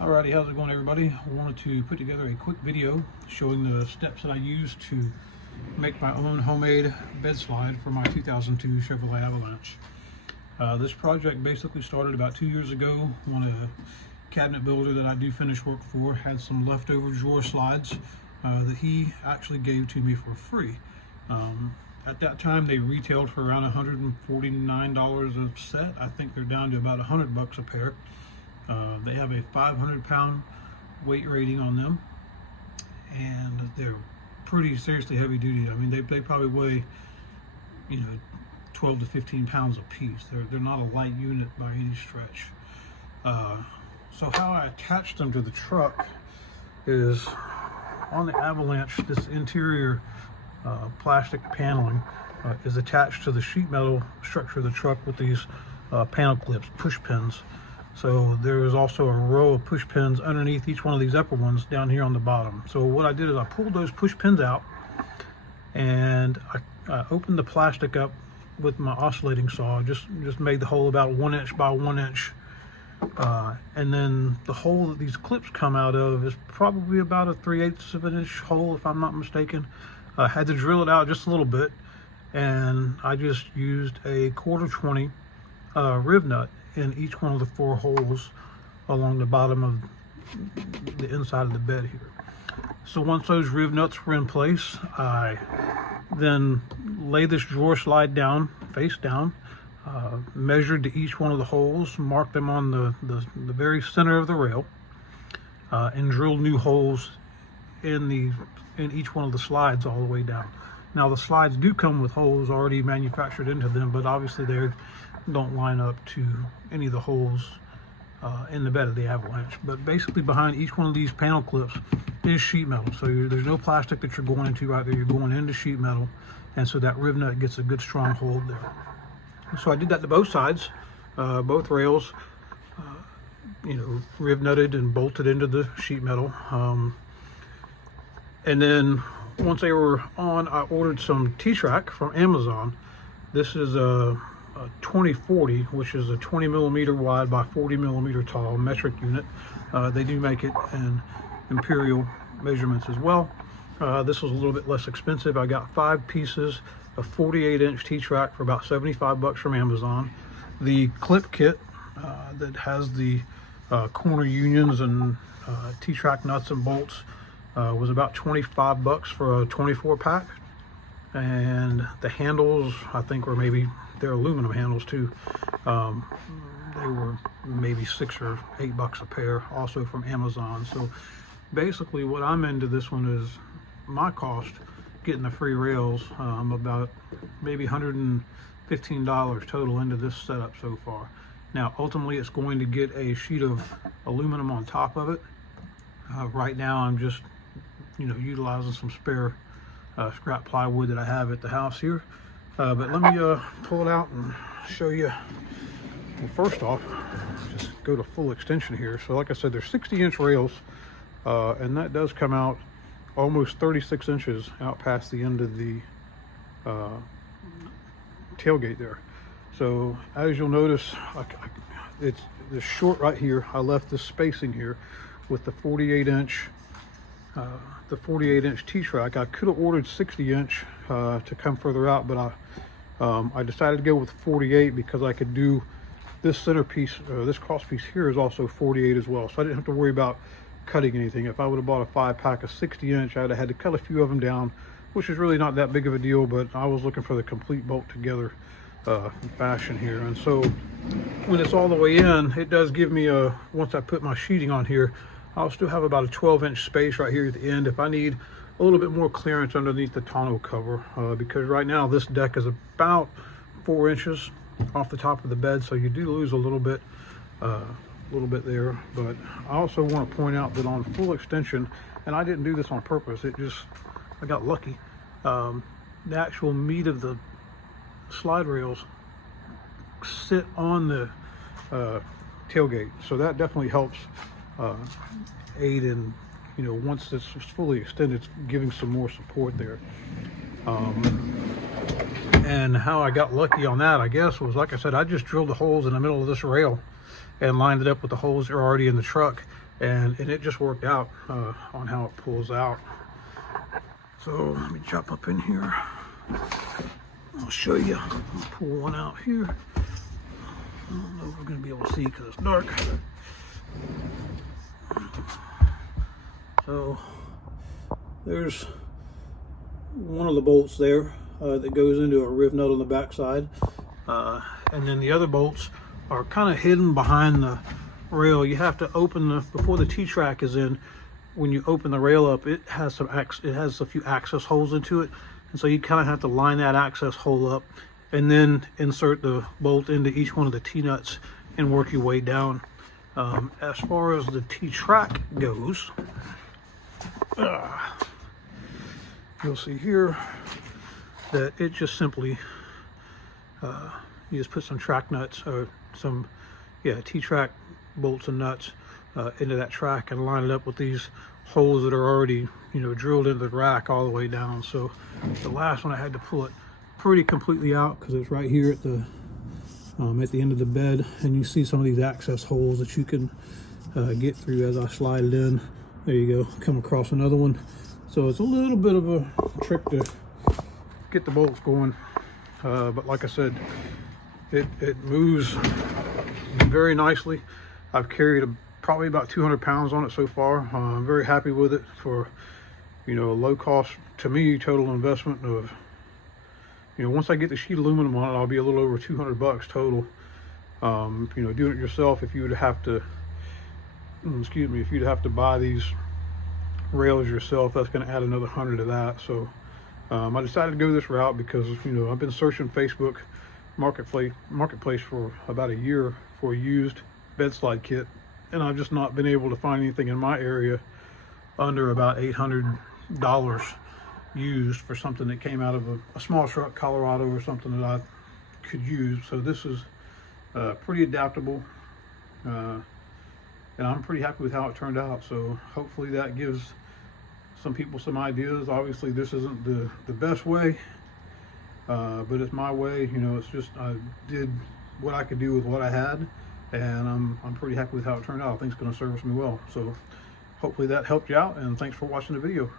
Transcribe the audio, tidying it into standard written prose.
Alrighty, how's it going, everybody? I wanted to put together a quick video showing the steps that I used to make my own homemade bed slide for my 2002 Chevrolet Avalanche. This project basically started about 2 years ago when a cabinet builder that I do finish work for had some leftover drawer slides that he actually gave to me for free. At that time, they retailed for around $149 a set. I think they're down to about $100 a pair. They have a 500-pound weight rating on them, and they're pretty seriously heavy duty. I mean, they probably weigh, 12 to 15 pounds a piece. They're not a light unit by any stretch. So how I attached them to the truck is on the Avalanche. This interior plastic paneling is attached to the sheet metal structure of the truck with these panel clips, push pins. So there is also a row of push pins underneath each one of these upper ones down here on the bottom. So what I did is I pulled those push pins out, and I opened the plastic up with my oscillating saw. Just made the hole about 1 inch by 1 inch. And then the hole that these clips come out of is probably about a 3/8 of an inch hole, if I'm not mistaken. I had to drill it out just a little bit, and I just used a 1/4 20 riv nut in each one of the 4 holes along the bottom of the inside of the bed here. So once those riv nuts were in place, I then laid this drawer slide down, face down, measured to each one of the holes, marked them on the very center of the rail, and drilled new holes in each one of the slides all the way down. Now the slides do come with holes already manufactured into them, but obviously they don't line up to any of the holes in the bed of the Avalanche. But basically behind each one of these panel clips is sheet metal. So there's no plastic that you're going into right there. You're going into sheet metal, and so that riv nut gets a good strong hold there. So I did that to both sides, both rails, riv nutted and bolted into the sheet metal. And then once they were on, I ordered some T-track from Amazon. This is a 2040, which is a 20 millimeter wide by 40 millimeter tall metric unit. They do make it in imperial measurements as well. This was a little bit less expensive. I got 5 pieces of 48-inch T-track for about $75 from Amazon. The clip kit that has the corner unions and T-track nuts and bolts was about $25 for a 24 pack. And the handles, I think, were they're aluminum handles too. They were maybe $6 or $8 a pair, also from Amazon. So basically what I'm into this one is my cost getting the free rails. I'm about maybe $115 total into this setup so far. Now ultimately it's going to get a sheet of aluminum on top of it. Right now I'm just utilizing some spare scrap plywood that I have at the house here. But let me pull it out and show you. Well, first off, just go to full extension here. So like I said, there's 60-inch rails, and that does come out almost 36 inches out past the end of the tailgate there. So as you'll notice, it's this short right here. I left this spacing here with the 48-inch T-track. I could have ordered 60-inch to come further out, but I decided to go with 48 because I could do this centerpiece. This cross piece here is also 48 as well, so I didn't have to worry about cutting anything. If I would have bought a 5-pack of 60-inch, I'd have had to cut a few of them down, which is really not that big of a deal, but I was looking for the complete bolt together fashion here. And so when it's all the way in, it does give me once I put my sheeting on here, I'll still have about a 12-inch space right here at the end if I need a little bit more clearance underneath the tonneau cover, because right now this deck is about 4 inches off the top of the bed, so you do lose a little bit there. But I also want to point out that on full extension, and I didn't do this on purpose, I got lucky, the actual meat of the slide rails sit on the tailgate, so that definitely helps aid in, once this is fully extended, giving some more support there. And how I got lucky on that, I guess, was, like I said, I just drilled the holes in the middle of this rail and lined it up with the holes that are already in the truck. and it just worked out on how it pulls out. So let me jump up in here. I'll show you. I'll pull one out here. I don't know if we're going to be able to see because it's dark. So there's one of the bolts there that goes into a riv nut on the backside, and then the other bolts are kind of hidden behind the rail. You have to open before the T-track is in. When you open the rail up, it has a few access holes into it, and so you kind of have to line that access hole up and then insert the bolt into each one of the T-nuts and work your way down. As far as the T-track goes, you'll see here that it just simply you just put some track nuts or some T-track bolts and nuts into that track and line it up with these holes that are already drilled into the rack all the way down. So the last one I had to pull it pretty completely out because it's right here at the end of the bed, and you see some of these access holes that you can get through as I slide it in. There you go, come across another one. So it's a little bit of a trick to get the bolts going, but like I said, it moves very nicely. I've carried probably about 200 pounds on it so far. I'm very happy with it for a low cost, to me, total investment of, once I get the sheet aluminum on it, I'll be a little over 200 bucks total. Doing it yourself, if you would have to if you'd have to buy these rails yourself, that's going to add another 100 to that. So I decided to go this route because I've been searching Facebook marketplace for about a year for a used bedslide kit, and I've just not been able to find anything in my area under about $800 used for something that came out of a small truck, Colorado or something that I could use. So this is pretty adaptable, and I'm pretty happy with how it turned out. So hopefully that gives some people some ideas. Obviously this isn't the best way, but it's my way. It's just I did what I could do with what I had, and I'm pretty happy with how it turned out. I think it's going to service me well. So hopefully that helped you out, and thanks for watching the video.